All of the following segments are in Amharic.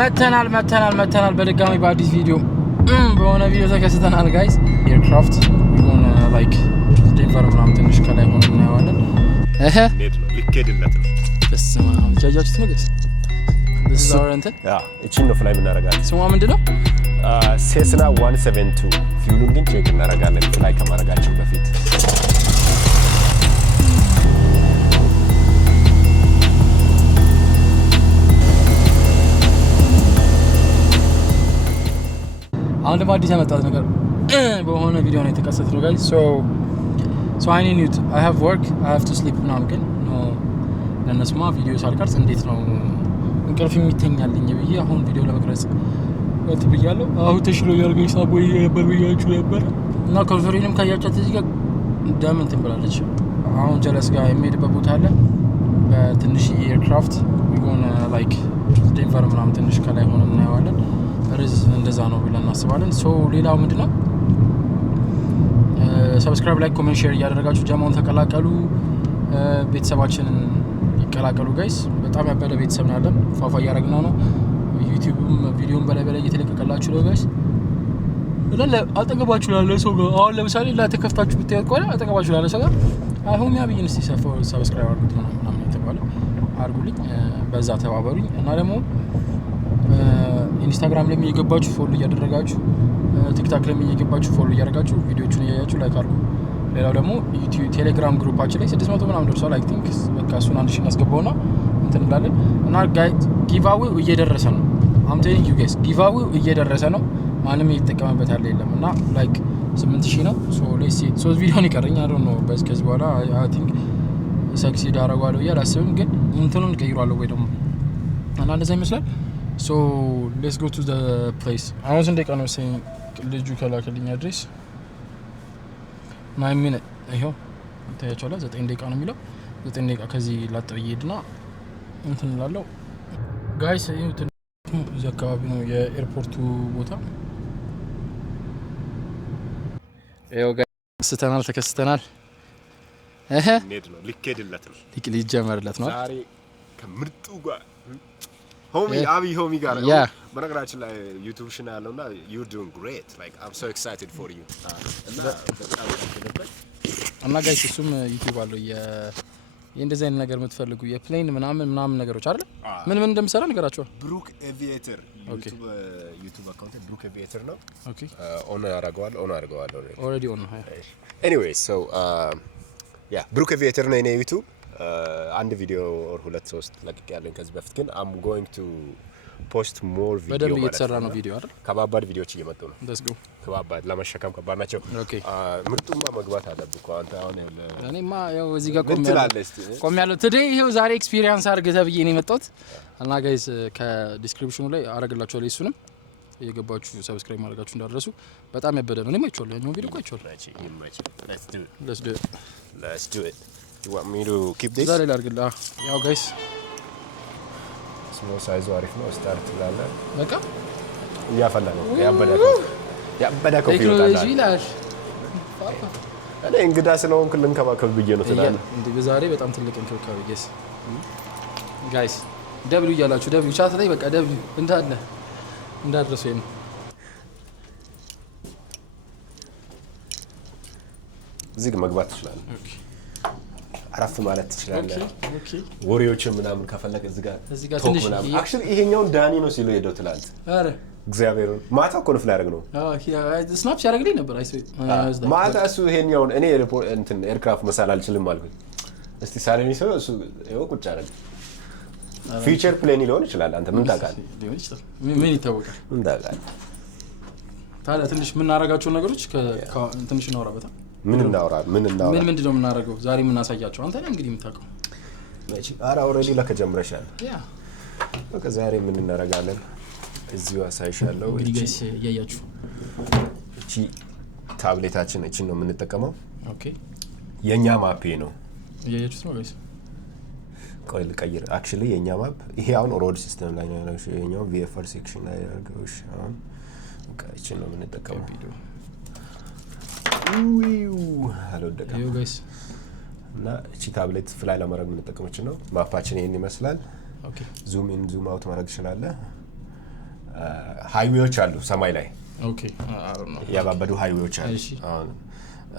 መተናል በድጋሚ በአዲስ ቪዲዮ በሆነ ቪዲዮ ተከስተናል ጋይስ። ኤርክራፍት የሆነ ላይክ ዴንቨር ምናምን ትንሽ ከላይ ሆኖ እናየዋለን። ሊኬድለት ነው። በስመ አብ ጃጃችሁት ነው ጋይስ። እቺን ነው ፍላይ የምናደርጋለን። ስሟ ምንድን ነው? ሴስና 172 ፊውሉን ግን ቼክ እናደርጋለን ፍላይ ከማድረጋችን በፊት። አሁን ደግሞ አዲስ ያመጣሁት ነገር በሆነ ቪዲዮ ነው የተከሰተው ጋይስ። ሶ አይ ኒድ አይ ሃቭ ወርክ አይ ሃቭ ቱ ስሊፕ ምናምን ግን ለእነሱማ ቪዲዮ ሳልቀርጽ እንዴት ነው እንቅልፍ የሚተኛልኝ ብዬ አሁን ቪዲዮ ለመቅረጽ ወጥ ብያለሁ። አሁን ተሽሎ ያርገኝ ሳቦ ነበር ብያችሁ ነበር እና ኮንፈረንስም ካያቻት እዚህ ጋር ደም እንትን ብላለች። አሁን ጀለስ ጋር የሚሄድበት ቦታ አለ በትንሽ ኤርክራፍት የሆነ ላይክ ዴንቨር ምናምን ትንሽ ከላይ ሆኖ እናየዋለን። ርዝ እንደዛ ነው ብለን እናስባለን። ሶ ሌላው ምንድነው ሰብስክራይብ፣ ላይክ፣ ኮሜንት፣ ሼር እያደረጋችሁ ጀማውን ተቀላቀሉ፣ ቤተሰባችንን ይቀላቀሉ ጋይስ። በጣም ያበደ ቤተሰብ ነው ያለን። ፋፋ እያደረግን ነው። ዩቲዩብም ቪዲዮም በላይ እየተለቀቀላችሁ ነው ጋይስ። አጠገባችሁ ላለ ሰው ጋር አሁን ለምሳሌ ለተከፍታችሁ ብታዩት ቆይ አጠገባችሁ ላለ ሰው ጋር አይሆን ያብይን እስቲ ሰብስክራይብ አድርጉት ምናምን የተባለ አድርጉልኝ፣ በዛ ተባበሩኝ እና ደግሞ ኢንስታግራም ላይ እየገባችሁ ፎሎ እያደረጋችሁ ቲክታክ ላይ እየገባችሁ ፎሎ እያደረጋችሁ ቪዲዮቹን እያያችሁ ላይክ አድርጉ። ሌላው ደግሞ ዩቲዩብ ቴሌግራም ግሩፓችን ላይ 600 ምናምን ደርሷል። አይ ቲንክ በቃ እሱን 1000 እናስገባውና እንትን እንላለን እና ጊቫዌው እየደረሰ ነው። አም ቴሊንግ ዩ ጋይስ ጊቫዌው እየደረሰ ነው። ማንም እየተጠቀመበት ያለ የለም እና ላይክ 8000 ነው። ሶ ሌትስ ሲ 3 ቪዲዮን ይቀረኝ አይ ዶንት ኖ ከዚህ በኋላ አይ ቲንክ ሰክሲድ አደርጋለሁ ብዬ አላስብም፣ ግን እንትኑን ቀይሯለሁ ወይ ደግሞ እና እንደዛ ይመስላል። So let's go to the place. I was in the kind of saying ልጁ ከላከልኝ አድሬስ 9 minutes ይሄው ታያችኋላ። 9 ደቂቃ ነው የሚለው 9 ደቂቃ ከዚህ ላጥ ብዬድና እንትን እንላለው ጋይስ። ይሄው እዚህ አካባቢ ነው የኤርፖርቱ ቦታ። ይሄው ጋይስ ተከስተናል። ኔድ ነው ሊኬድለት ነው ሊጀመርለት ነው ዛሬ ከምርጡ ጋር ሆሚ አቢ ሆሚ ጋር በነገራችን ላይ ዩቲዩብ ሽና ያለውና you doing great like I'm so excited for you እና ጋይስ እሱም ዩቲዩብ አለው የእንደዚህ አይነት ነገር የምትፈልጉ የፕሌን ምናምን ነገሮች አይደል ምን እንደምሰራ ነገራችሁ። ብሩክ ኤቪዬተር ዩቲዩብ አካውንት ብሩክ ኤቪዬተር ነው። ኦኬ ኦን አደርገዋለሁ ኦልሬዲ ኦን ነው። anyway so ብሩክ ኤቪዬተር ነው የኔ ዩቲዩብ አንድ ቪዲዮ ኦር 2-3 ለቅቄ ያለኝ ከዚህ በፊት ግን I'm going to post more video በደንብ እየተሰራ ነው ቪዲዮ አይደል። ከባባድ ቪዲዮዎች እየመጡ ነው። let's go ከባባድ ለመሸከም ከባድ ናቸው። ምርጡማ መግባት አለብህ እኮ አንተ አሁን እኔማ ያው እዚህ ጋር ቆም ያለው today ይሄው ዛሬ ኤክስፒሪየንስ አድርገህ ተብዬ ነው የመጣሁት እና ጋይስ ከዲስክሪፕሽኑ ላይ አረጋግላችኋለሁ እሱንም እየገባችሁ ሰብስክራይብ ማድረጋችሁ እንዳደረሱ በጣም ያበደ ነው። እኔም አይቼዋለሁ ያኛው ቪዲዮ አይቼዋለሁ። let's do it You want me to keep this? ዛሬ ላርግላ ያው ጋይስ ስሞል ሳይዙ አሪፍ ነው። ስታርት ይላል በቃ እያፈላ ነው። ያበደ ኮፊ ቴክኖሎጂ ይላል። እኔ እንግዳ ስለሆንክ ልንከባከብ ብዬ ነው ትላለህ እንዴ? በዛሬ በጣም ትልቅ እንክብካቤ ጋይስ ደብሊው እያላችሁ ደብሊው ቻት ላይ በቃ ደብሊው እንዳደረሱ ነው። እዚህ ግን መግባት ትችላለህ። ኦኬ አራፍ ማለት ትችላለህ። ኦኬ ወሬዎችን ምናምን ከፈለክ እዚህ ጋር ትንሽ አክቹሊ ይሄኛው ዳኒ ነው ሲሉ ሄደው ትላንት። አረ እግዚአብሔርን ማታ እኮ ነው ፍላይ ያደረግ ነው። ስናፕ ያደረግልኝ ነበር ማታ እሱ ይሄኛው እኔ እንትን ኤርክራፍት መሳል አልችልም አልኩኝ። እስቲ ሳለኝ ሰው እሱ ይኸው ቁጭ አደረገ። ፊቸር ፕሌን ሊሆን ይችላል። አንተ ምን ታውቃለህ? ሊሆን ይችላል። ምን ይታወቃል? ምን ታውቃለህ? ታዲያ ትንሽ የምናረጋቸው ነገሮች ትንሽ እናወራበታ። ምን ምንድነው የምናደርገው ዛሬ የምናሳያቸው? አንተ ነህ እንግዲህ የምታውቀው። አረ ኦልሬዲ ለከጀምረሻል። በቃ ዛሬ ምን እናደርጋለን? እዚሁ አሳይሻለሁ። እንግዲህ እያያችሁ እቺ ታብሌታችን እቺን ነው የምንጠቀመው። ኦኬ የኛ ማፕ ነው። እያያችሁት ነው ጋይስ። ቆይ ልቀይር። አክቹሊ የኛ ማፕ ይሄ አሁን ሮድ ሲስተም ላይ ነው። የኛው VFR ሴክሽን ላይ ያርገውሽ። አሁን በቃ እቺን ነው የምንጠቀመው። አልወደቀም። ይሄው ጋይስ እና እቺ ታብሌት ፍላይ ለማድረግ የምንጠቀመው ነው። ማፓችን ይሄን ይመስላል። ኦኬ ዙም ኢን ዙም አውት ማድረግ ይችላል። ሃይዌዎች አሉ ሰማይ ላይ ኦኬ ያባበዱ ሃይዌዎች አሉ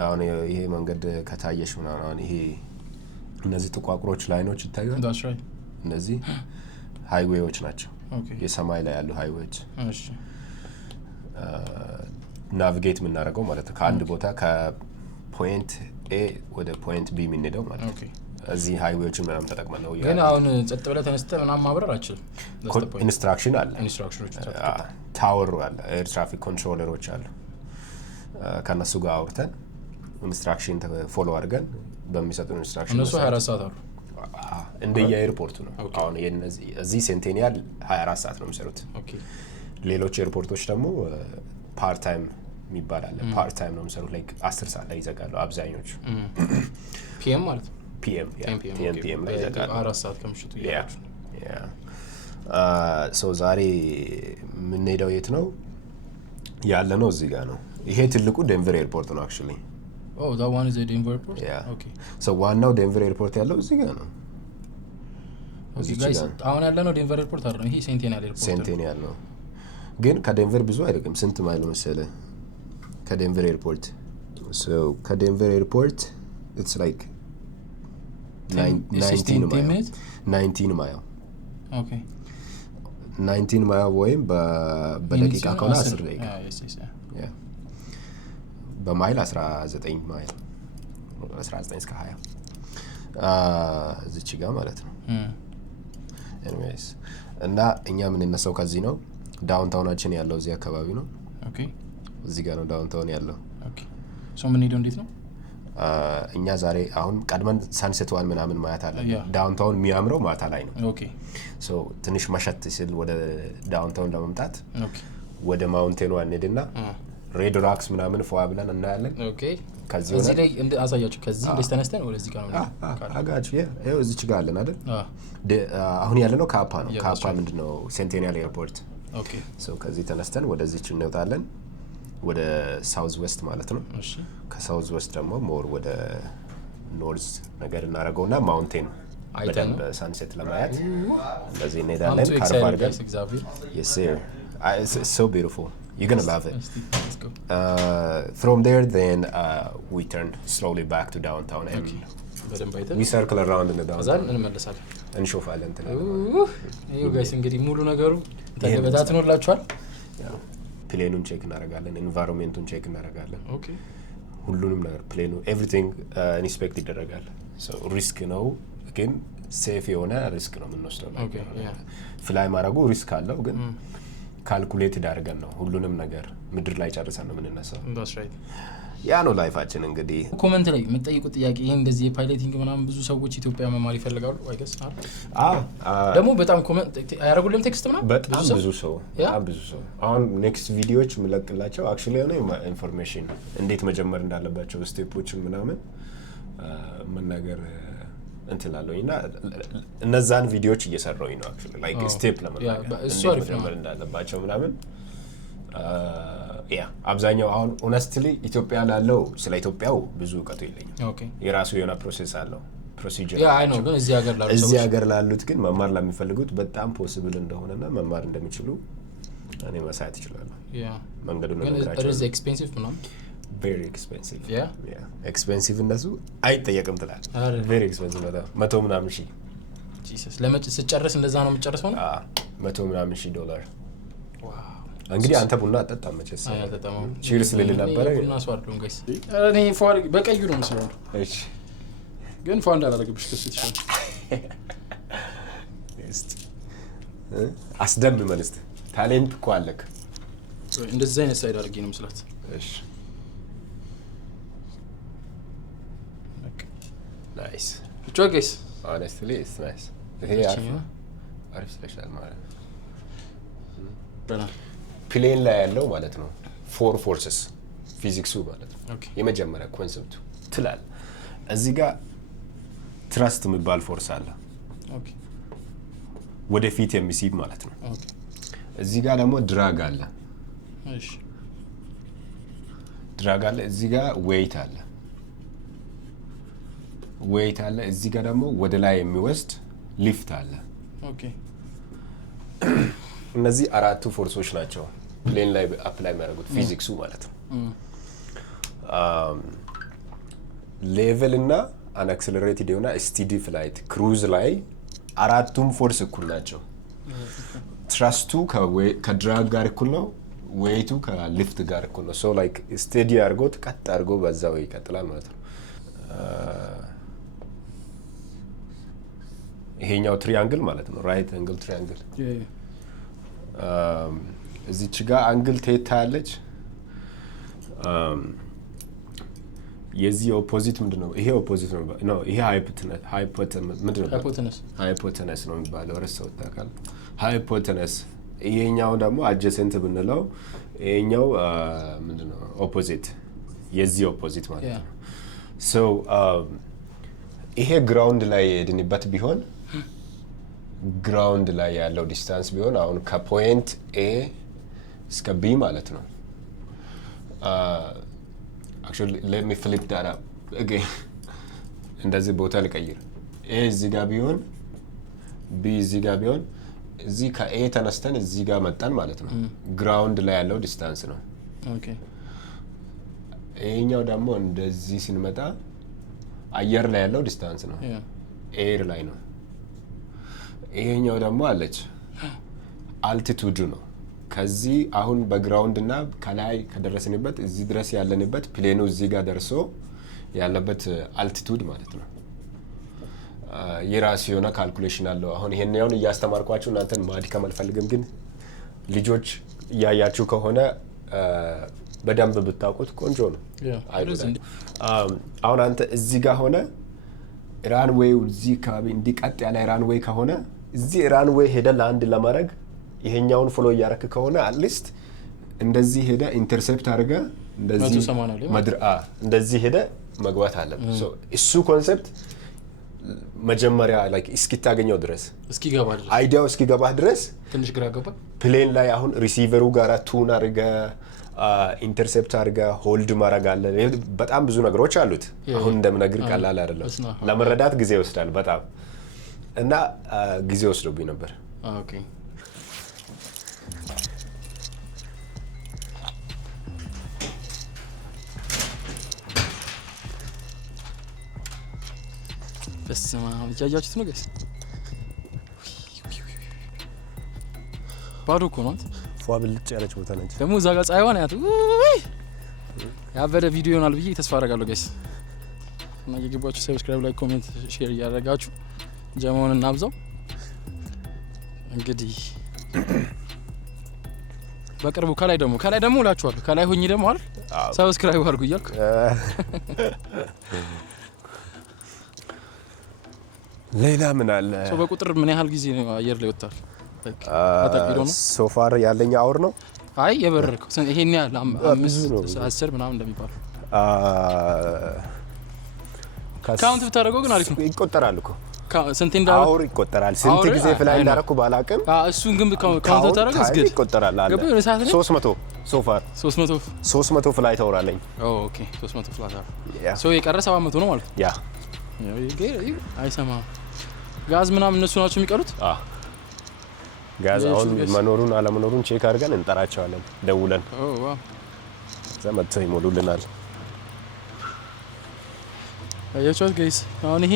አሁን ይሄ መንገድ ከታየሽ ምናምን አሁን ይሄ እነዚህ ጥቋቁሮች ላይኖች ይታያሉ that's right እነዚህ ሃይዌዎች ናቸው የሰማይ ላይ ያሉ ሃይዌዎች እሺ ናቪጌት የምናደርገው ማለት ነው ከአንድ ቦታ ከፖይንት ኤ ወደ ፖይንት ቢ የምንሄደው ማለት ነው እዚህ ሃይዌዎችን ምናምን ተጠቅመን ነው ግን አሁን ጸጥ ብለህ ተነስተህ ምናምን ማብረር አችልም ኢንስትራክሽን አለ ኢንስትራክሽኖች ታወር አለ ኤር ትራፊክ ኮንትሮለሮች አሉ ከነሱ ጋር አውርተን ኢንስትራክሽን ፎሎ አድርገን በሚሰጡን ኢንስትራክሽን እነሱ 24 ሰዓት አሉ እንደየ ኤርፖርቱ ነው አሁን እዚህ ሴንቴኒያል 24 ሰዓት ነው የሚሰሩት ሌሎች ኤርፖርቶች ደግሞ ፓርት ታይም የሚባል አለ ፓርት ታይም ነው የሚሰሩት ላይክ 10 ሰዓት ላይ ይዘጋሉ አብዛኞቹ ፒኤም ማለት ፒኤም ላይ ይዘጋሉ 4 ሰዓት ከምሽቱ ይያሉ ሶ ዛሬ የምንሄደው የት ነው ያለ ነው እዚህ ጋር ነው ይሄ ትልቁ ዴንቨር ኤርፖርት ነው actually oh that one is a Denver airport okay so ዋናው ዴንቨር ኤርፖርት ያለው እዚህ ጋር ነው እዚህ ጋር አሁን ያለ ነው ዴንቨር ኤርፖርት አይደል ይሄ ሴንቴኒያል ነው ግን ከዴንቨር ብዙ አይደለም ስንት ማይል መሰለህ ከዴንቨር ኤርፖርት so ከዴንቨር ኤርፖርት it's like 19 ማይል okay 19 ማይል ወይም በደቂቃ ከሆነ 10 ደቂቃ በማይል 19 ማይል 19 እስከ 20 እዚች ጋር ማለት ነው anyways እና እኛ የምንነሳው ከዚህ ነው ዳውንታውናችን ያለው እዚህ አካባቢ ነው ኦኬ እዚህ ጋር ነው ዳውንታውን ያለው ኦኬ ሶ ምን ሄደው እንዴት ነው እኛ ዛሬ አሁን ቀድመን ሳንሴት ዋን ምናምን ማየት አለ ዳውንታውን የሚያምረው ማታ ላይ ነው ኦኬ ሶ ትንሽ መሸት ሲል ወደ ዳውንታውን ለመምጣት ኦኬ ወደ ማውንቴን ዋን ሄድና ሬድ ሮክስ ምናምን ፏ ብለን እናያለን ኦኬ ከዚህ እዚህ ላይ እንደ አሳያችሁ ከዚህ ላይ ተነስተን ወደዚህ ጋር ነው አጋችሁ ይሄው እዚች ጋር አለን አይደል አሁን ያለነው ካፓ ነው ካፓ ምንድነው ሴንቴኒያል ኤርፖርት ኦኬ ሶ ከዚህ ተነስተን ወደዚች እንወጣለን ወደ ሳውዝ ዌስት ማለት ነው እሺ ከሳውዝ ዌስት ደግሞ ሞር ወደ ኖርዝ ነገር እናደርገውና ማውንቴን በደንብ ሳንሴት ለማየት እንደዚህ እንሄዳለን ካርቭ አድርገን yes sir it's so beautiful you're gonna love it from there then we turn slowly back to downtown and we circle around in the downtown እንመለሳለን እንሾፋለን ይሄ ጋይስ እንግዲህ ሙሉ ነገሩ ተገበታትኖላችኋል ፕሌኑን ቼክ እናደርጋለን ኤንቫይሮንመንቱን ቼክ እናደርጋለን ኦኬ ሁሉንም ነገር ፕሌኑ ኤቭሪቲንግ ኢንስፔክት ይደረጋል ሶ ሪስክ ነው ግን ሴፍ የሆነ ሪስክ ነው የምንወስደው ፍላይ ማድረጉ ሪስክ አለው ግን ካልኩሌት አድርገን ነው ሁሉንም ነገር ምድር ላይ ጨርሰን ነው የምንነሳው that's right ያ ነው ላይፋችን እንግዲህ ኮሜንት ላይ የምትጠይቁት ጥያቄ ይሄ እንደዚህ የፓይለቲንግ ምናምን ብዙ ሰዎች ኢትዮጵያ መማር ይፈልጋሉ አይ ገስ ደግሞ በጣም ኮሜንት ያደርጉልም ቴክስት ምናምን በጣም ብዙ ሰው አሁን ኔክስት ቪዲዮዎች ምለቅላቸው አክቹሊ የሆነ ኢንፎርሜሽን እንዴት መጀመር እንዳለባቸው ስቴፖችን ምናምን መናገር እንትላለሁኝና እነዛን ቪዲዮዎች እየሰራሁኝ ነው አክቹሊ ላይክ ስቴፕ ለመናገር እንዴት መጀመር እንዳለባቸው ምናምን ያ አብዛኛው አሁን ሆነስትሊ ኢትዮጵያ ላለው ስለ ኢትዮጵያው ብዙ እውቀቱ የለኝም ኦኬ የራሱ የሆነ ፕሮሰስ አለው ፕሮሲጀር ያ አይ ነው ግን እዚህ ሀገር ላሉት ግን መማር ለሚፈልጉት በጣም ፖሲብል እንደሆነና መማር እንደሚችሉ እኔ ማሳየት እችላለሁ ያ መንገዱን ግን ነገራቸው is expensive ምናምን very expensive yeah expensive እነሱ አይጠየቅም ትላል very expensive በጣም 100 ምናምን ሺህ ጂሰስ ለመጭ ስጨርስ እንደዛ ነው የምጨርሰው ነው 100 ምናምን ሺህ ዶላር እንግዲህ አንተ ቡና አጠጣም መቼስ አያጠጣም ቺርስ ልል ነበር ቡና ስዋርዱን ጋይስ እኔ ፎር በቀዩ ነው መስለው እሺ ግን ፎር እንዳላረግብሽ ከስ ይችላል አስደምመን እስቲ ታሌንት እኮ አለክ እንደዛ አይነት ሳይድ አድርጌ ነው መስላት እሺ ናይስ ብቻ ጋይስ honestly it's nice ይሄ አሪፍ ስፔሻል ማለት ነው ፕሌን ላይ ያለው ማለት ነው ፎር ፎርስስ ፊዚክሱ ማለት ነው የመጀመሪያ ኮንሰፕቱ ትላል እዚህ ጋር ትራስት የሚባል ፎርስ አለ ኦኬ ወደፊት የሚስብ ማለት ነው ኦኬ እዚህ ጋር ደግሞ ድራግ አለ እሺ ድራግ አለ እዚህ ጋር ዌይት አለ እዚህ ጋር ደግሞ ወደ ላይ የሚወስድ ሊፍት አለ ኦኬ እነዚህ አራቱ ፎርሶች ናቸው ፕሌን ላይ አፕላይ የሚያደርጉት ፊዚክሱ ማለት ነው። ሌቨል እና አንአክሰለሬትድ የሆነ ስቲዲ ፍላይት ክሩዝ ላይ አራቱም ፎርስ እኩል ናቸው። ትራስቱ ከድራግ ጋር እኩል ነው፣ ዌይቱ ከሊፍት ጋር እኩል ነው። ሶ ላይክ ስቴዲ አድርጎት ቀጥ አድርጎ በዛው ይቀጥላል ማለት ነው። ይሄኛው ትሪያንግል ማለት ነው፣ ራይት አንግል ትሪያንግል። እዚች ጋር አንግል ቴታ ያለች የዚህ ኦፖዚት ምንድነው? ይሄ ኦፖዚት ነው። ይሄ ሃይፖተነስ ነው የሚባለው። ረሳው ታውቃል። ሃይፖተነስ። ይሄኛው ደግሞ አጀሰንት ብንለው ይሄኛው ምንድነው? ኦፖዚት፣ የዚህ ኦፖዚት ማለት ነው። ሶ ይሄ ግራውንድ ላይ የሄድንበት ቢሆን ግራውንድ ላይ ያለው ዲስታንስ ቢሆን አሁን ከፖይንት ኤ እስከ ቢ ማለት ነው። actually let me flip that up again እንደዚህ ቦታ ልቀይር። ኤ እዚህ ጋር ቢሆን ቢ እዚህ ጋር ቢሆን እዚህ ከኤ ተነስተን እዚህ ጋር መጣን ማለት ነው። ግራውንድ ላይ ያለው ዲስታንስ ነው። ኦኬ። ይሄኛው ደግሞ እንደዚህ ስንመጣ አየር ላይ ያለው ዲስታንስ ነው። ኤር ላይ ነው። ይሄኛው ደግሞ አለች አልቲቱድ ነው። ከዚህ አሁን በግራውንድ እና ከላይ ከደረስንበት እዚህ ድረስ ያለንበት ፕሌኑ እዚህ ጋር ደርሶ ያለበት አልቲቱድ ማለት ነው። የራሱ የሆነ ካልኩሌሽን አለው። አሁን ይሄንን እያስተማርኳችሁ እናንተን ማድከም አልፈልግም፣ ግን ልጆች እያያችሁ ከሆነ በደንብ ብታውቁት ቆንጆ ነው። አሁን አንተ እዚህ ጋር ሆነ ራንዌይ እዚህ አካባቢ እንዲቀጥ ያለ ራንዌይ ከሆነ እዚህ ራንዌይ ሄደ ላንድ ለማድረግ ይሄኛውን ፎሎ እያረክ ከሆነ አትሊስት እንደዚህ ሄደ ኢንተርሴፕት አድርገ እንደዚህ ሄደ መግባት አለበት። እሱ ኮንሰፕት መጀመሪያ ላይክ እስኪታገኘው ድረስ አይዲያው እስኪገባህ ድረስ ትንሽ ግራ ገባ። ፕሌን ላይ አሁን ሪሲቨሩ ጋራ ቱን አድርገ ኢንተርሴፕት አድርገ ሆልድ ማድረግ አለ። በጣም ብዙ ነገሮች አሉት። አሁን እንደምነግር ቀላል አይደለም፣ ለመረዳት ጊዜ ይወስዳል በጣም እና ጊዜ ወስዶብኝ ነበር። ኦኬ። በስማ እያያችሁት ነው ጋይስ፣ ባዶ እኮ ነው። ፏ ብልጭ ያለች ቦታ ነች። ደግሞ እዛ ጋር ፀሐይዋን ያቱ ያበደ ቪዲዮ ይሆናል ብዬ ተስፋ አደርጋለሁ ጋይስ። እና እየገባችሁ ሰብስክራይብ፣ ላይክ፣ ኮሜንት፣ ሼር እያደረጋችሁ ጀማውን እናብዛው። እንግዲህ በቅርቡ ከላይ ደግሞ እላችኋለሁ፣ ከላይ ሆኜ ደግሞ አይደል ሰብስክራይብ አድርጉ እያልኩ ሌላ ምን አለ? በቁጥር ምን ያህል ጊዜ ነው አየር ላይ ወጣል? ሶፋር ያለኝ አወር ነው። አይ የበረርከው ይሄን ያህል 5-10 ምናምን እንደሚባለው ካውንት ብታደርገው ግን አሪፍ ነው። ይቆጠራል እኮ ስንት እንዳለው አወር ይቆጠራል። ስንት ጊዜ ፍላይ እንዳረኩ ባላቅም እሱን ግን ካውንት ብታደርገው እስኪ ይቆጠራል አለ 300 ሶፋር 300 ፍላይ ታወራለኝ። ኦኬ 300 ፍላይ ታወራ ሶ የቀረ 700 ነው ማለት ያ አይሰማም። ጋዝ ምናምን እነሱ ናቸው የሚቀሩት። ጋዝ አሁን መኖሩን አለመኖሩን ቼክ አድርገን እንጠራቸዋለን ደውለን። ዋው ዘመተው ይሞሉልናል። አያችሁት ጋይስ፣ አሁን ይሄ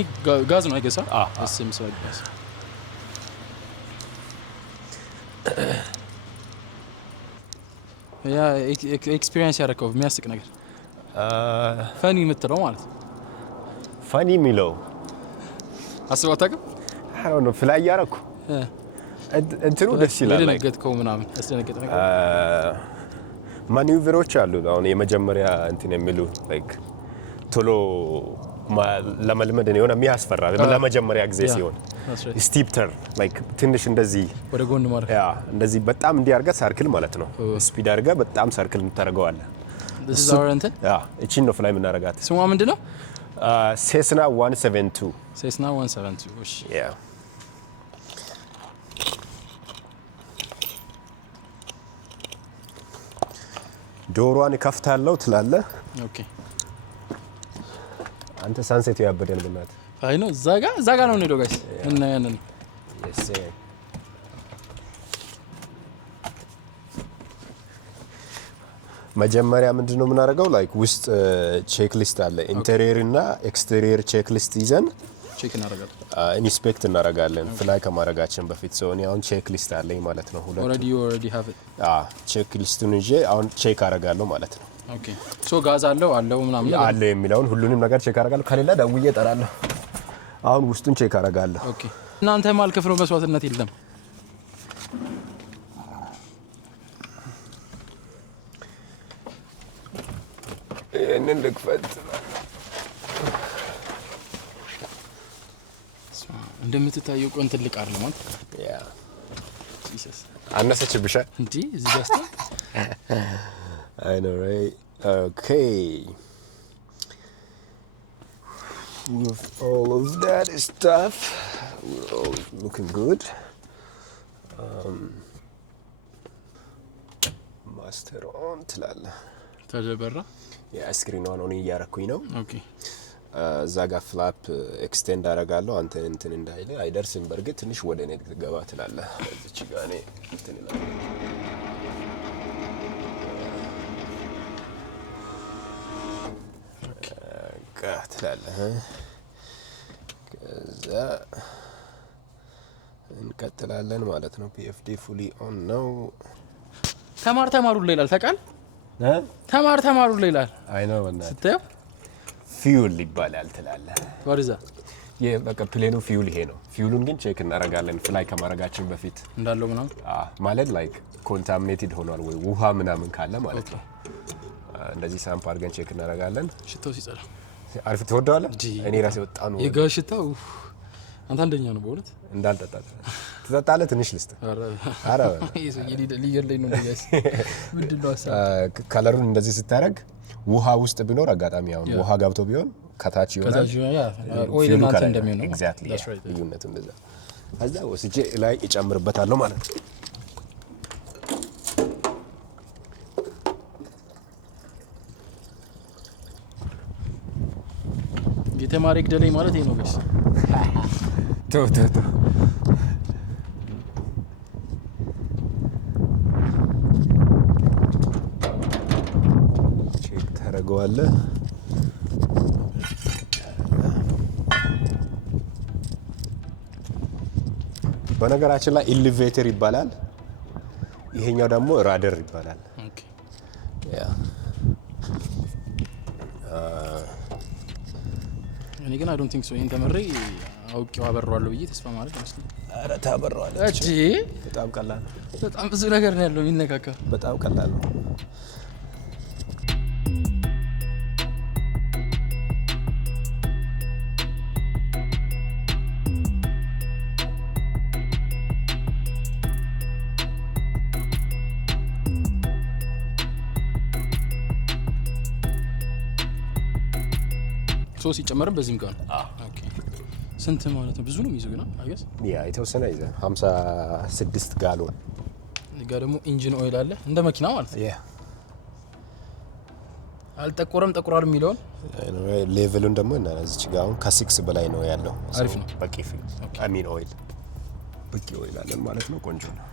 ጋዝ ነው አይገሳ? እሱም ሰው ጋዝ ያ ኤክስፒሪየንስ ያደረከው የሚያስቅ ነገር ፈኒ የምትለው ማለት ነው። ፈኒ የሚለው አስበው አታውቅም? አሁን ነው ፍላይ ያረኩ እንትኑ ደስ ይላል። ደነገጥከው ምናምን ያስደነገጠ ነገር ማኒቨሮች አሉ። አሁን የመጀመሪያ እንትን የሚሉ ላይክ ቶሎ ለመልመድ ነው የሚያስፈራ ለመጀመሪያ ጊዜ ሲሆን ስቲፕ ተርን ላይክ ትንሽ እንደዚህ ወደ ጎን ማለት ያ እንደዚህ በጣም እንዲያርጋ ሰርክል ማለት ነው። ስፒድ አድርጋ በጣም ሰርክል የምታደርገዋለህ። ያ እቺን ነው ፍላይ የምናደርጋት። ስሟ ምንድን ነው? ሴስና 172 ሴስና 172 እሺ ያ ዶሮዋን ከፍታለሁ ትላለህ። ኦኬ አንተ ሳንሴት ያበደን ብናት አይ ነው እዛ ጋር ነው ሄዶ ጋይስ እና ያንን መጀመሪያ ምንድነው የምናደርገው ላይክ ውስጥ ቼክ ሊስት አለ ኢንቴሪየር እና ኤክስቴሪየር ቼክ ሊስት ይዘን ቼክ እናደርጋለን ኢንስፔክት እናደርጋለን ፍላይ ከማድረጋችን በፊት ሰው እኔ አሁን ቼክ ሊስት አለኝ ማለት ነው already have it ቼክ ሊስቱን ይዤ አሁን ቼክ አደርጋለሁ ማለት ነው ኦኬ ሶ ጋዝ አለው ምናምን አለ የሚለውን ሁሉንም ነገር ቼክ አደርጋለሁ ከሌላ ደውዬ እጠራለሁ አሁን ውስጡን ቼክ አደርጋለሁ ኦኬ እናንተ ማልከፍለው መስዋዕትነት የለም ይሄንን ልክፈት እንደምትታየው ቆን ትልቅ አይደለም ማለት ያ ጂሰስ አነሰች ብቻ እንዴ እዚህ ጋር ስታ I know right okay with all of that stuff we're all looking good master on ትላለ ተጀበራ ያ ስክሪን ኦን እያረኩኝ ነው ኦኬ እዛ ጋር ፍላፕ ኤክስቴንድ አደርጋለሁ አንተ እንትን እንዳይል አይደርስም በርግጥ ትንሽ ወደ እኔ ገባ ትላለህ እዚች ጋር እኔ እንትን ይላል ትላለህ ከዛ እንቀጥላለን ማለት ነው ፒኤፍዲ ፉሊ ኦን ነው ተማሩ ይላል ተቃል ተማሩ ይላል አይ ነው እና ስታየው ፊውል ይባላል ትላለህ ወርዛ በቃ ፕሌኑ ፊውል ይሄ ነው ፊውሉን ግን ቼክ እናደርጋለን ፍላይ ከማድረጋችን በፊት እንዳለው ምናምን ማለት ላይክ ኮንታሚኔትድ ሆኗል ወይ ውሃ ምናምን ካለ ማለት ነው እንደዚህ ሳምፕል አድርገን ቼክ እናደርጋለን ሽታው ሲጸዳ አሪፍ ትወደዋለህ እኔ ራሴ ወጣ ነው የጋሽ ሽታው አንተ አንደኛ ነው በእውነት እንዳልጠጣ ትጠጣለህ ትንሽ ልስጥ አረ ሊገለኝ ነው ጋይስ ምንድነው ከለሩን እንደዚህ ስታረግ ውሃ ውስጥ ቢኖር አጋጣሚ አሁን ውሃ ገብቶ ቢሆን ከታች ይሆናል ኦይል ማንተ እንደሚሆነው ኤግዛክትሊ ልዩነቱ እንደዛ አዛ ወስጄ ላይ እጨምርበታለሁ ማለት ነው የተማሪ ግደለኝ ማለት ይሄ ነው ጋይስ ቶ ቼክ ታደርገዋለህ በነገራችን ላይ ኤሌቬተር ይባላል ይሄኛው ደግሞ ራደር ይባላል ኦኬ ያ እኔ ግን አይ ዶንት ቲንክ ሶ ይሄን ተመረይ አውቄው አበራዋለሁ ብዬ ተስፋ ማለት ነው አረ ታበራዋለህ እጂ በጣም ቀላል በጣም ብዙ ነገር ነው ያለው የሚነካካ በጣም ቀላል ነው ሶስ ይጨመርም በዚህም ጋር ኦኬ ስንት ማለት ነው ብዙ ነው የሚይዘው ግን አይገስ ያ የተወሰነ ይዘ 56 ጋሎን እጋ ደግሞ ኢንጂን ኦይል አለ እንደ መኪና ማለት ነው ያ አልጠቆረም ጠቁራር የሚለውን ሌቨሉን ደግሞ እና እዚች ጋር አሁን ከ6 በላይ ነው ያለው አሪፍ ነው በቂ ፊል አሚን ኦይል በቂ ኦይል አለን ማለት ነው ቆንጆ ነው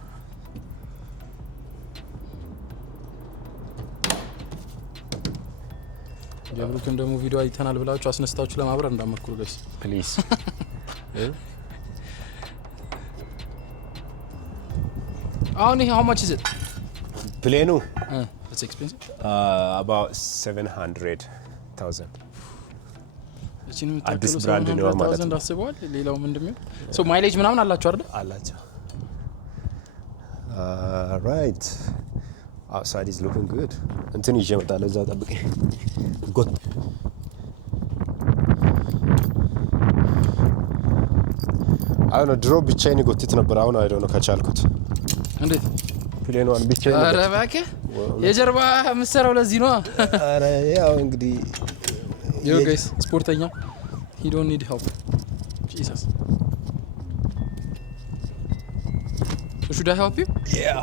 የብሩክን ደግሞ ቪዲዮ አይተናል ብላችሁ አስነስታችሁ ለማብረር እንዳመክሩ ጋይስ ፕሊዝ አሁን ይሄ how much is it ፕሌኑ it's expensive about 700,000 እቺንም አዲስ ብራንድ ነው ማለት ነው እንዳስበዋል ሌላው ምንድነው ሶ ማይሌጅ ምናምን አላችሁ አይደል አላችሁ right outside is looking good እንትን ይዤ መጣለሁ እዛ ጠብቀኝ ጎት አሁን ድሮ ብቻዬን ጎትት ነበር አሁን አይዶ ነው ከቻልኩት እንዴት ፕሌኗን ብቻዬን ኧረ እባክህ የጀርባ ምሰራው ለዚህ ነው ኧረ ያው እንግዲህ yo guys ስፖርተኛ he don't need help Jesus so should I help you yeah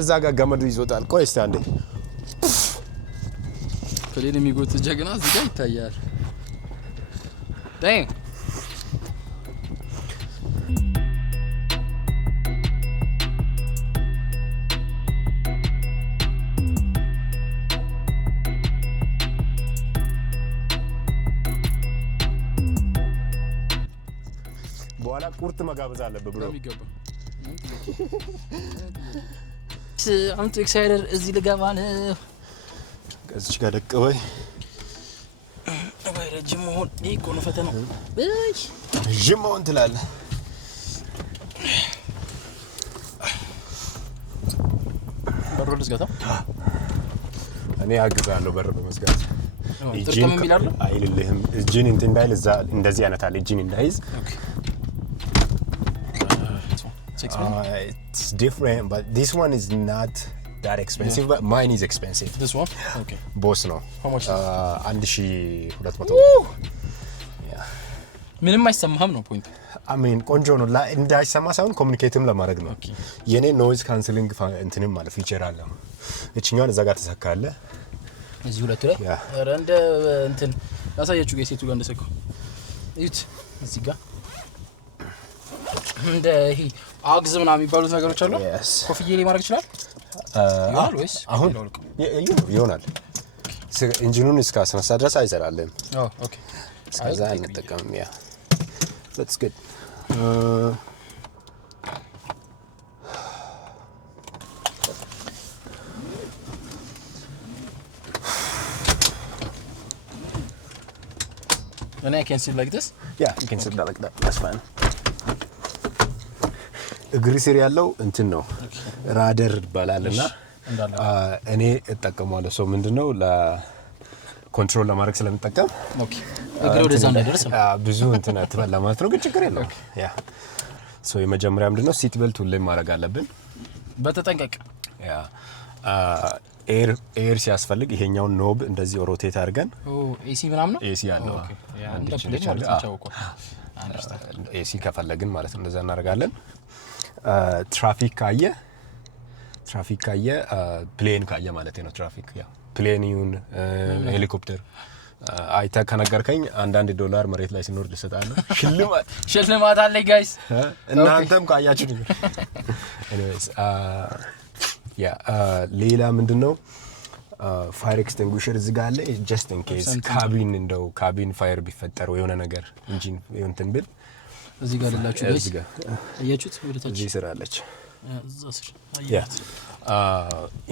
እዛ ጋር ገመዱ ይዞታል ቆይ እስቲ አንዴ ከሌለ የሚጎት ጀግና እዚህ ጋር ይታያል dang ቁርጥ መጋበዝ አለብህ ብሎ በሚገባ አም ቱ ኤክሳይትድ እዚህ ልገባ ነው እዚች ጋር ደቅ በይ ረጅም መሆን እኮ ነው ፈተናው ረጅም መሆን ትላለህ በሩ ልዝጋታ እኔ አግዛለሁ በር በመዝጋት ጥርቅም የሚላል አይልልህም እጅን እንትን እንዳይል እዛ እንደዚህ አይነት አለ እጅን እንዳይዝ it's different but this one is not that expensive but mine is expensive this one okay boss ነው how much 1200 yeah ምንም አይሰማህም ነው ፖይንት አሜን ቆንጆ ነው እንዳይሰማ ሳይሆን ኮሙኒኬትም ለማድረግ ነው የኔ ኖይዝ ካንሰሊንግ እንትንም ማለት ፊቸር አለ እቺኛውን እዛ ጋር ተሰካለ እዚህ ሁለት ላይ እንደ እንትን ያሳያችሁ ጌሴቱ ጋር እንደሰካው እዩት እዚህ ጋር እንደ ይሄ አግዝ ምናምን የሚባሉት ነገሮች አሉ ኮፍዬ ላይ ማድረግ ይችላል ወይስ አሁን ይሆናል ኢንጂኑን እስከ 10 ድረስ አይሰራልም ኦኬ እስከዛ እንጠቀም ያ that's good and I can sit like this yeah you can sit like that that's fine እግሪ ስር ያለው እንትን ነው ራደር ይባላልና እኔ እጠቀማለሁ ሶ ምንድነው ለኮንትሮል ለማድረግ ስለምጠቀም ኦኬ እግሪ ወደዛ እንዳይደርስ ብዙ እንትን አትበላ ማለት ነው ግን ችግር የለውም ያ ሶ የመጀመሪያ ምንድነው ሲት ቤልት ሁሌም ማድረግ አለብን በተጠንቀቅ ያ ኤር ሲያስፈልግ ይሄኛውን ኖብ እንደዚህ ሮቴት አድርገን ኤሲ ምናምን ነው ኤሲ ያለው ያ እንደ ፕሌን ማለት ነው ኤሲ ከፈለግን ማለት እንደዛ እናደርጋለን ትራፊክ ካየ ፕሌን ካየ ማለት ነው ትራፊክ ያ ፕሌን ይሁን ሄሊኮፕተር አይታ ከነገርከኝ አንዳንድ ዶላር መሬት ላይ ሲኖር ልሰጣለሁ ሽልማት አለ ጋይስ እናንተም ካያችሁ ነው anyways ያ ሌላ ምንድነው ፋየር ኤክስቲንጉሽር እዚህ ጋር አለ just in case ካቢን ፋየር ቢፈጠር የሆነ ነገር ኢንጂን እንትን ብል እዚህ ጋር ልላችሁ ጋይስ አያችሁት ወደታች እዚህ ስራ አለች እዛ ስር ያ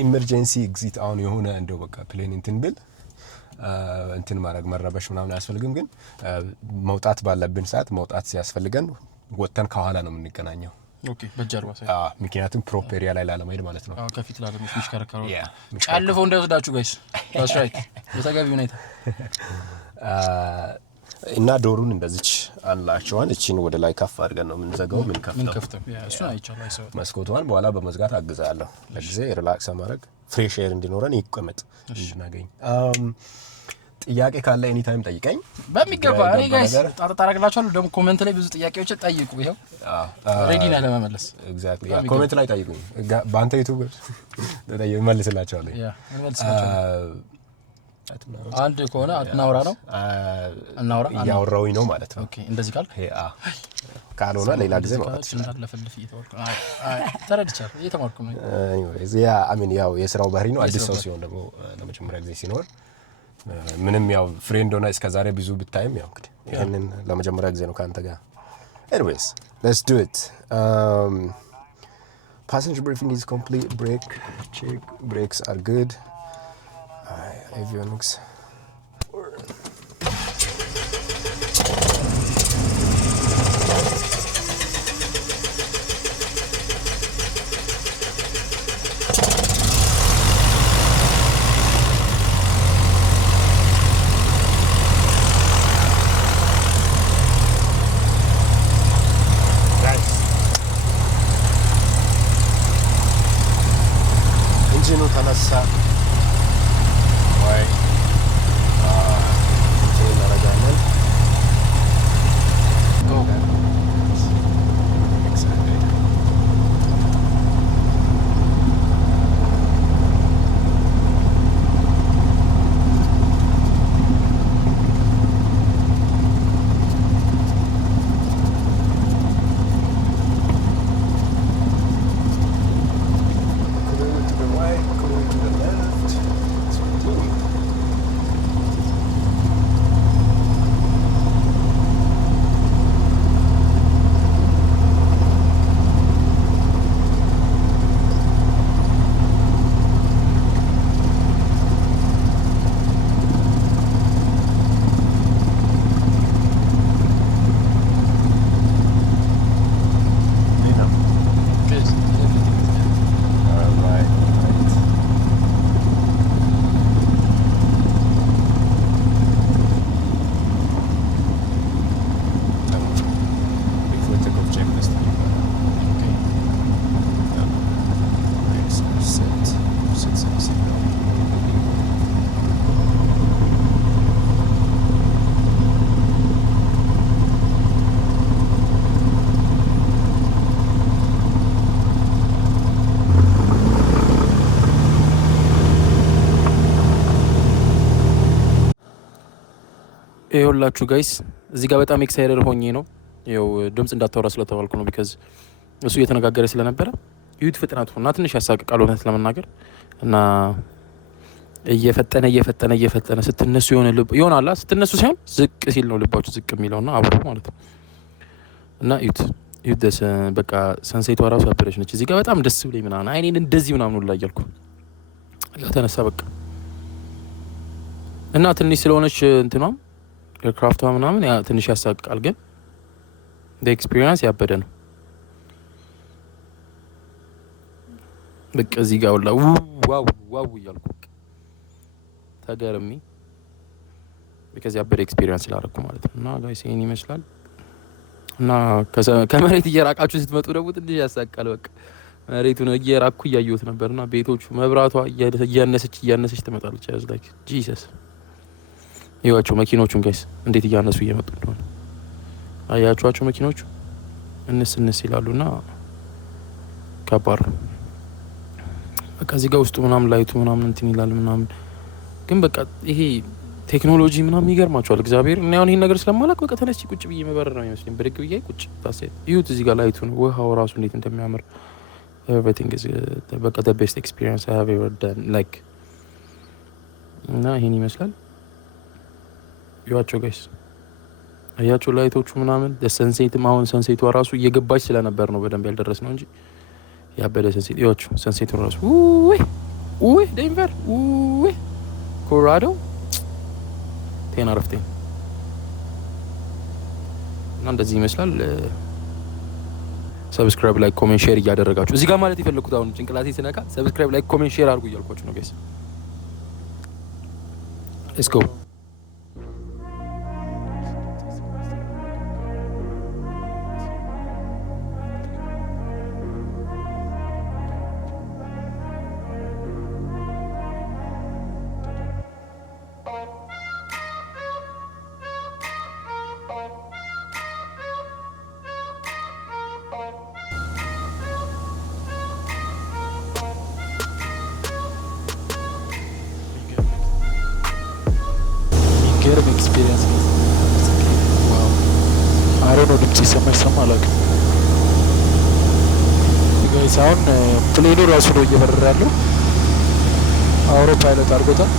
ኢመርጀንሲ ኤግዚት አሁን የሆነ እንደው በቃ ፕሌን እንትን ብል እንትን ማድረግ መረበሽ ምናምን አያስፈልግም ግን መውጣት ባለብን ሰዓት መውጣት ሲያስፈልገን ወጥተን ከኋላ ነው የምንገናኘው ኦኬ በጀርባ ሳይ ምክንያቱም ፕሮፔሪያ ላይ ላለማይድ ማለት ነው ከፊት ላለማይድ ሚሽከረከሩ ጫልፈው እንዳይወስዳችሁ ጋይስ that's right በተገቢው ሁኔታ እና ዶሩን እንደዚች አንላቸዋን እቺን ወደ ላይ ከፍ አድርገን ነው የምንዘጋው ምን ከፍተው ያ እሱ አይቻለው አይሰው መስኮቷን በኋላ በመዝጋት አግዛለሁ ለጊዜ ሪላክስ ማድረግ ፍሬሽ ኤር እንዲኖረን ይቀመጥ እንድናገኝ ጥያቄ ካለ ኤኒ ታይም ጠይቀኝ በሚገባ እኔ ጋይስ ታረጋላችኋለሁ ደግሞ ኮሜንት ላይ ብዙ ጥያቄዎች ጠይቁ ይሄው ሬዲ ነኝ ለመመለስ ኤግዛክትሊ ያ ኮሜንት ላይ ጠይቁኝ ባንተ ዩቲዩብ ተጠይቁ መልስላችኋለሁ ያ መልስላችኋለሁ አንድ ከሆነ አትናውራ ነው እናውራ ያወራውኝ ነው ማለት ነው ኦኬ እንደዚህ ካልክ ካልሆነ ሌላ ጊዜ ማለት እንዳለፈልፍ እየተወርኩ ተረድቻለሁ እየተማርኩ ነው anyways ያ አሚን ያው የስራው ባህሪ ነው አዲስ ሰው ሲሆን ደግሞ ለመጀመሪያ ጊዜ ሲኖር ምንም ያው ፍሬንድ ሆነ እስከዛሬ ብዙ ብታይም ያው እንግዲህ ይሄንን ለመጀመሪያ ጊዜ ነው ካንተ ጋር anyways let's do it passenger briefing is complete brake check brakes are good avionics engine ተነሳ ወይ ይኸውላችሁ ጋይስ እዚህ ጋር በጣም ኤክሳይትድ ሆኜ ነው። ይኸው ድምጽ እንዳታወራ ስለተባልኩ ነው። ቢካዝ እሱ እየተነጋገረ ስለነበረ ዩት ፍጥነቱ እና ትንሽ ያሳቅቃል እውነት ለመናገር እና እየፈጠነ ስትነሱ የሆነ ልብ ይሆናላ። ስትነሱ ሳይሆን ዝቅ ሲል ነው ልባችሁ ዝቅ የሚለውና አብሮ ማለት ነው። እና ዩት ደስ በቃ ሰንሴቷ ራሱ ያበረች ነች። እዚህ ጋር በጣም ደስ ብሎኝ ምናምን አይኔን እንደዚህ ምናምን ላይ ያልኩ ተነሳ በቃ እና ትንሽ ስለሆነች እንትኗም ኤርክራፍቷ ምናምን ትንሽ ያሳቅቃል፣ ግን ኤክስፒሪየንስ ያበደ ነው። በቃ እዚህ ጋር ወላ ዋው እያልኩ ተገርሚ ቢካዝ ያበደ ኤክስፒሪየንስ ስላደረኩ ማለት ነው። እና ጋይስ ይሄን ይመስላል። እና ከመሬት እየራቃችሁ ስትመጡ ደግሞ ትንሽ ያሳቃል። በቃ መሬቱን እየራኩ እያየሁት ነበርና ቤቶቹ መብራቷ እያነሰች ትመጣለች። ያዝ ላይክ ጂሰስ ይዋቸው መኪኖቹን ጋይስ እንዴት እያነሱ እየመጡ እንደሆነ አያችኋቸው። መኪኖቹ እንስ ይላሉና ከባድ ነው። በቃ እዚህ ጋር ውስጡ ምናምን ላይቱ ምናምን እንትን ይላል ምናምን፣ ግን በቃ ይሄ ቴክኖሎጂ ምናምን ይገርማቸዋል። እግዚአብሔር እና አሁን ይሄን ነገር ስለማላውቅ በቃ ተነስቼ ቁጭ ብዬ መበረር ነው የሚመስለኝ። ብድግ ብዬ ቁጭ ታሰት ይሁት እዚህ ጋር ላይቱን ውሃው ራሱ እንዴት እንደሚያምር everything is በቃ the best experience I have ever done like እና ይሄን ይመስላል። ይዋቸው ጋይስ አያቸው ላይቶቹ ምናምን ሰንሴትም አሁን ሰንሴቷ ራሱ እየገባች ስለነበር ነው በደንብ ያልደረስ ነው እንጂ ያበደ ሰንሴት ይዋቸው ሰንሴቱ ራሱ ውይ ዴንቨር ውይ ኮሎራዶ ቴን አረፍቴ እና እንደዚህ ይመስላል። ሰብስክራይብ ላይክ ኮሜንት ሼር እያደረጋችሁ እዚህ ጋር ማለት የፈለኩት አሁን ጭንቅላቴ ስነካ ሰብስክራይብ ላይክ ኮሜንት ሼር አድርጉ እያልኳችሁ ነው ጋይስ። ሌትስ ጎ የሚገርም ኤክስፒሪየንስ ነው። አሮ ነው ድምጽ ይሰማ አላውቅም ጋይስ። አሁን ፕሌኑ ራሱ ነው እየበረረ ያለው። አውሮ ፓይለት አድርጎታል።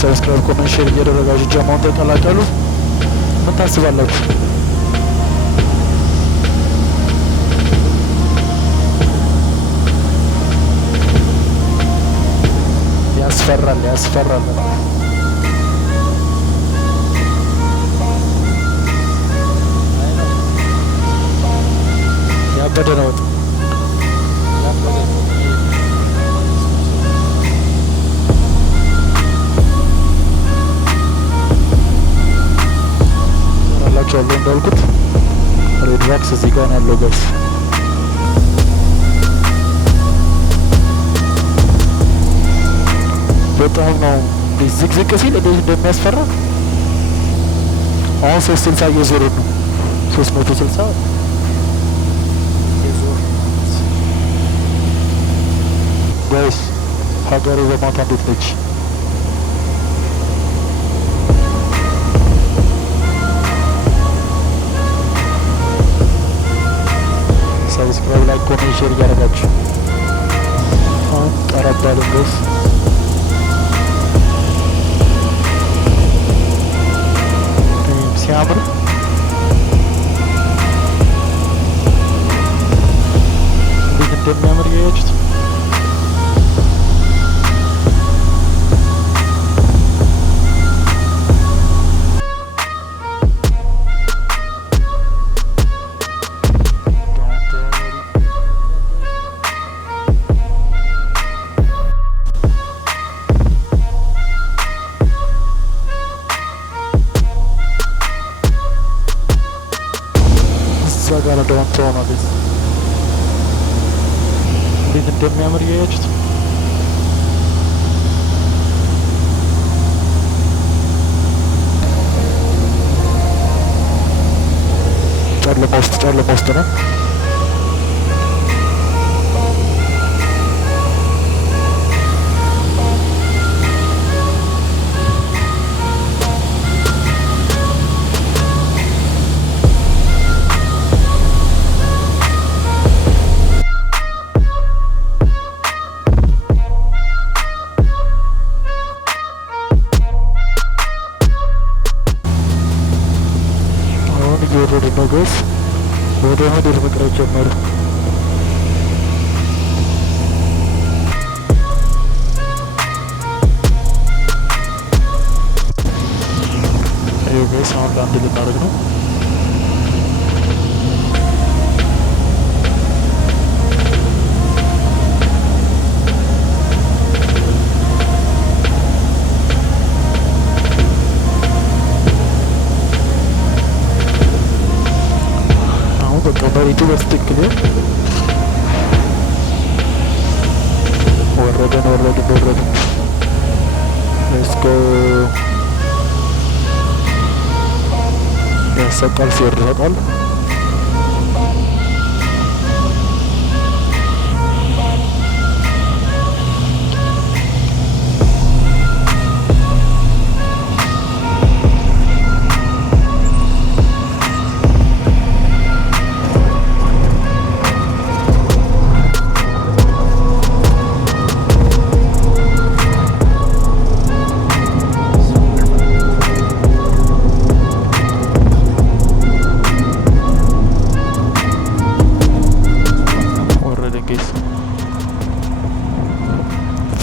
ሰብስክራይብ ኮሜንት ሼር እያደረጋችሁ ጀማውን ተቀላቀሉ። ምን ታስባላችሁ? ያስፈራል። ያበደ ነው። ያለው እንዳልኩት ሬድ ራክስ እዚህ ጋር ነው ያለው ጋይስ። በጣም ነው ዝቅ ሲል እንዴት እንደሚያስፈራ። አሁን 360 እየዞሩ ነው 360 ጋይስ። ሀገሬ በማታ እንዴት ነች? ሰብስክራይብ ላይ ኮሜንት ሼር እያደረጋችሁ አሁን ቀረባል ጋይስ። ሲያምር እንዴት እንደሚያምር ያያችሁት። ጋር ዳውንታውን አገኘ እንዴት እንደሚያምር እያያችሁት ጨለማ ውስጥ ነው። እየወረደ ነው ጋይስ። ወደ ምድር መቅረት ጀመረ። ጋይስ አሁን ለአንድ ልናደርግ ነው። መሬቱ በትክክል ወረድን። እስከ ያሰቃል ሲወርድ ያውቃል።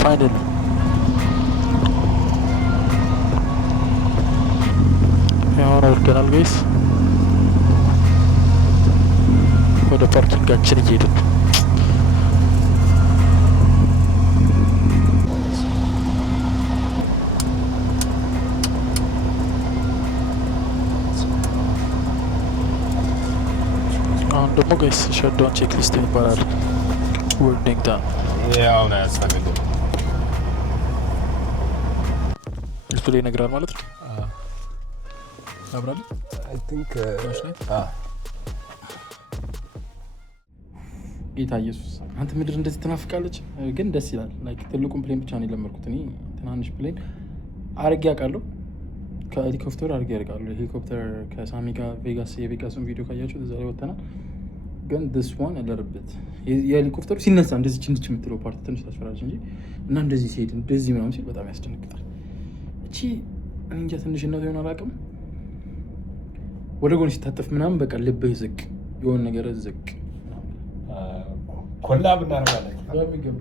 አይደለም ያው ወርደናል ጋይስ። ወደ ፓርኪንጋችን እየሄድን አሁን ደግሞ ጋይስ ሸዳውን ቼክ ሊስት ይባላል። ወርዲንግ ዳውን ያው ነው ያስፈልገው ዲስፕሌይ ይነግራል ማለት ነው። ያብራል አይ ቲንክ ጌታ ኢየሱስ አንተ ምድር እንደዚህ ትናፍቃለች፣ ግን ደስ ይላል። ላይክ ትልቁን ፕሌን ብቻ ነው የለመድኩት እኔ። ትናንሽ ፕሌን አርጌ ያውቃለሁ፣ ከሄሊኮፕተር አርጌ ያውቃለሁ። ሄሊኮፕተር ከሳሚ ጋር የቬጋስን ቪዲዮ ካያችሁ እዛ ላይ ወተናል። ግን this one አለርበት የሄሊኮፕተሩ ሲነሳ እንደዚህ ችንች የምትለው ፓርት ትንሽ ታስፈራለች እንጂ እና እንደዚህ ሲሄድ እንደዚህ ምናምን ሲል በጣም ያስደነግጣል። እቺ እንጃ ትንሽነቱ ይሆን አላውቅም። ወደ ጎን ሲታጠፍ ምናምን በቃ ልብህ ዝቅ የሆነ ነገር ዝቅ ኮላብ እናደርጋለን።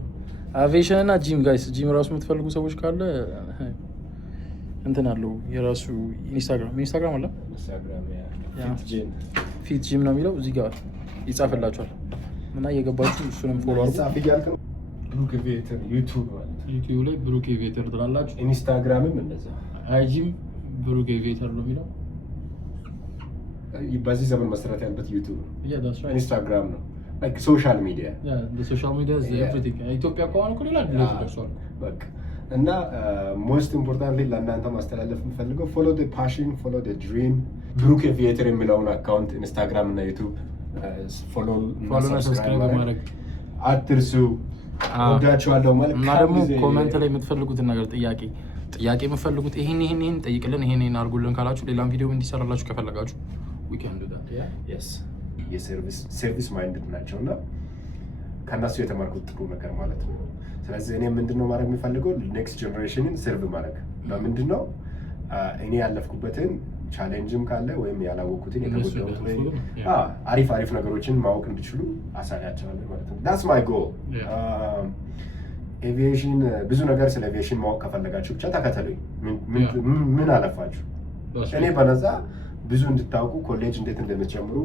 አቪዬሽን እና ጂም ጋይስ፣ ጂም ራሱ የምትፈልጉ ሰዎች ካለ እንትን አለው የራሱ ኢንስታግራም አለ። ፊት ጂም ነው የሚለው እዚህ ጋር ይጻፍላችኋል እና እየገባችሁ እሱንም ፎሎ አድርጉ። ብሩክ ቬተር ዩቲዩብ ላይ ብሩክ ቬተር ትላላችሁ። ኢንስታግራምም እንደዛ አይጂም ብሩክ ቬተር ነው የሚለው። በዚህ ዘመን መሰረት ያለበት ዩቲዩብ ነው፣ ኢንስታግራም ነው። ላይክ ሶሻል ሚዲያ ሶሻል ሚዲያ ኤቭሪቲንግ። ኢትዮጵያ ከሆነ እኮ ሌላ ድረስ ደርሷል በቃ። እና ሞስት ኢምፖርታንትሊ ለእናንተ ማስተላለፍ የምፈልገው ፎሎ ደ ፓሽን ፎሎ ደ ድሪም። ብሩክ ቬተር የሚለውን አካውንት ኢንስታግራም እና ዩቲዩብ ፎሎ እና ሰብስክራይብ ማድረግ አትርሱ። ወዳችኋለሁ ማለት እና ደግሞ ኮሜንት ላይ የምትፈልጉትን ነገር ጥያቄ የምትፈልጉት ይሄን ጠይቅልን፣ ይሄን አድርጉልን ካላችሁ ሌላም ቪዲዮ እንዲሰራላችሁ ከፈለጋችሁ we can do that yes የሰርቪስ ማይንድድ ናቸው እና ከእነሱ የተማርኩት ጥሩ ነገር ማለት ነው። ስለዚህ እኔ ምንድነው ማድረግ የሚፈልገው ኔክስት ጀነሬሽንን ሰርቭ ማድረግ በምንድነው እኔ ያለፍኩበትን ቻሌንጅም ካለ ወይም ያላወቅኩትን የተጎዳሁት ወይ አሪፍ ነገሮችን ማወቅ እንዲችሉ አሳያቸዋለሁ ማለት ነው። that's my goal ኤቪዬሽን ብዙ ነገር ስለ ኤቪዬሽን ማወቅ ከፈለጋችሁ ብቻ ተከተሉኝ። ምን አለፋችሁ እኔ በነፃ ብዙ እንድታውቁ ኮሌጅ እንዴት እንደምትጀምሩ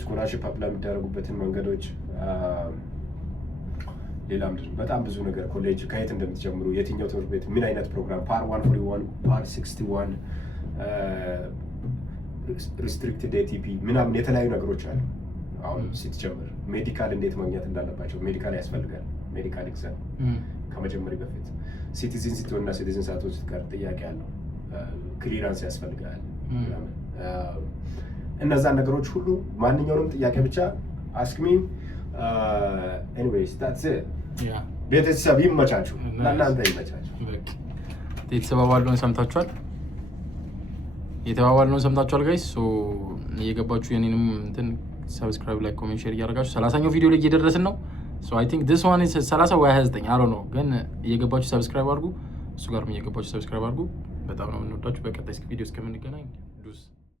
ስኮላርሺፕ አፕላይ የሚደረጉበትን መንገዶች ሌላም በጣም ብዙ ነገር ኮሌጅ ከየት እንደምትጀምሩ የትኛው ትምህርት ቤት ምን አይነት ፕሮግራም ፓር 141 ፓር 61 ሪስትሪክትድ ኤቲፒ ምናምን የተለያዩ ነገሮች አሉ አሁን ስትጀምር ሜዲካል እንዴት ማግኘት እንዳለባቸው ሜዲካል ያስፈልጋል። ሜዲካል ኤግዛም ከመጀመሪያ በፊት ሲቲዝን ስትሆንና ሲቲዝን ሳትሆን ስትቀር ጥያቄ አለው። ክሊራንስ ያስፈልጋል ምናምን እነዛን ነገሮች ሁሉ ማንኛውንም ጥያቄ ብቻ አስክሚ። ኤኒዌይስ ታትስ ቤተሰብ ይመቻችሁ፣ ለእናንተ ይመቻችሁ። የተባባልነውን ሰምታችኋል ጋይስ። ሶ እየገባችሁ የኔንም እንትን ሰብስክራይብ፣ ላይክ፣ ኮሜንት፣ ሼር እያደረጋችሁ 30ኛው ቪዲዮ ላይ እየደረስን ነው። ሶ አይ ቲንክ ዲስ ዋን ኢዝ 30 ወይ 29 አሮ ነው፣ ግን እየገባችሁ ሰብስክራይብ አድርጉ። እሱ ጋርም እየገባችሁ ሰብስክራይብ አድርጉ። በጣም ነው የምንወዳችሁ። በቀጣይ ቪዲዮ እስከምንገናኝ